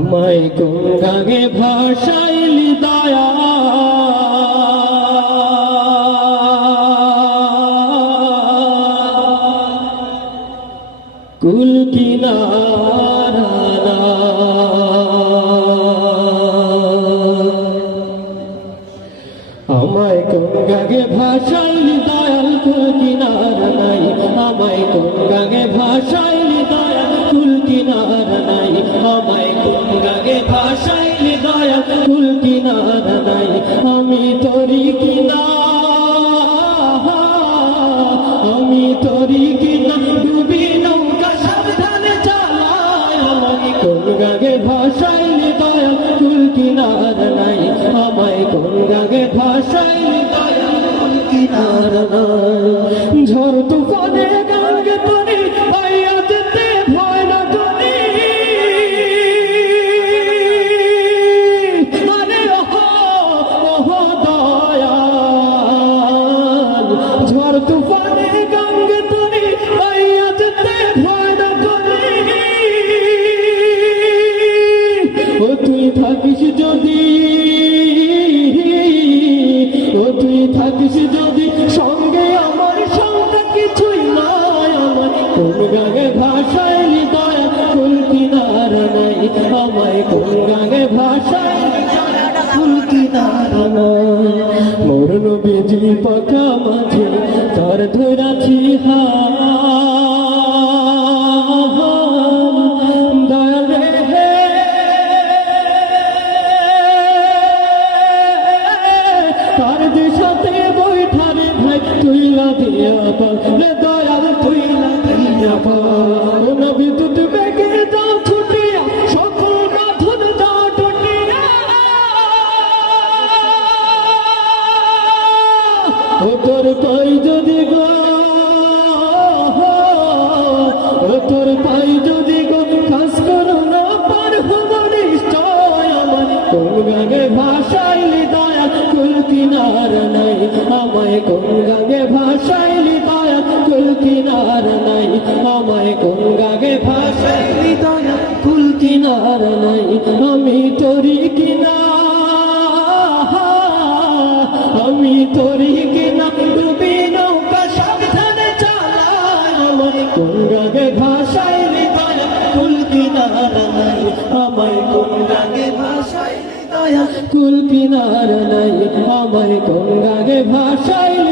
আমায় গঙ্গাগে ভাসাইলি দয়া। কুল কিনারা আমায় গঙ্গাগে ভাসাইলি দয়াল কুল কিনারা নাই আমায় আমায় গঙ্গাগে ভাসাইলি দয়া কুল কিনার নাই। আমায় গঙ্গাগে ভাসাইলি দয়া কুল কিনার নাই। ও তুই থাকিস যদি, ও তুই থাকিস যদি, সঙ্গে আমার সঙ্গে কিছুই নাই আমার কোন গাগে ভাষায় দয়া ফুল কিনার নাই আমায়। কোন গাগে ভাষায় ফুল কিনার নাই। মোর নবীজি পাকা মাঝে তার ধরাছি হা তার দিশাতে বৈঠারে ভাই তুই লাভিয়া পালে দয়াল তুই লাভিয়া পাল নবী দুধ বেগে যাও ছুটিয়া, সকল গাথুন যাও টুটিয়া। ও তোর পাই যদি গো তোর পাই আমায় কোন গানে ভাষাইলি দয়া কুল কিনার নাই? আমায় কোন গানে ভাষাইলি দয়া কুল কিনার নাই? আমি তোরি কিনা। আমি তোরি কিনা। ডুবি নৌকা সাবধানে চালাই আমার কোন রাগে ভাষায় হৃদয় কুল কিনার নাই? আমায় কোন রাগে ভাষায় হৃদয় কুল কিনার নাই? আমায় কোন রাগে ভাষায় হৃদয়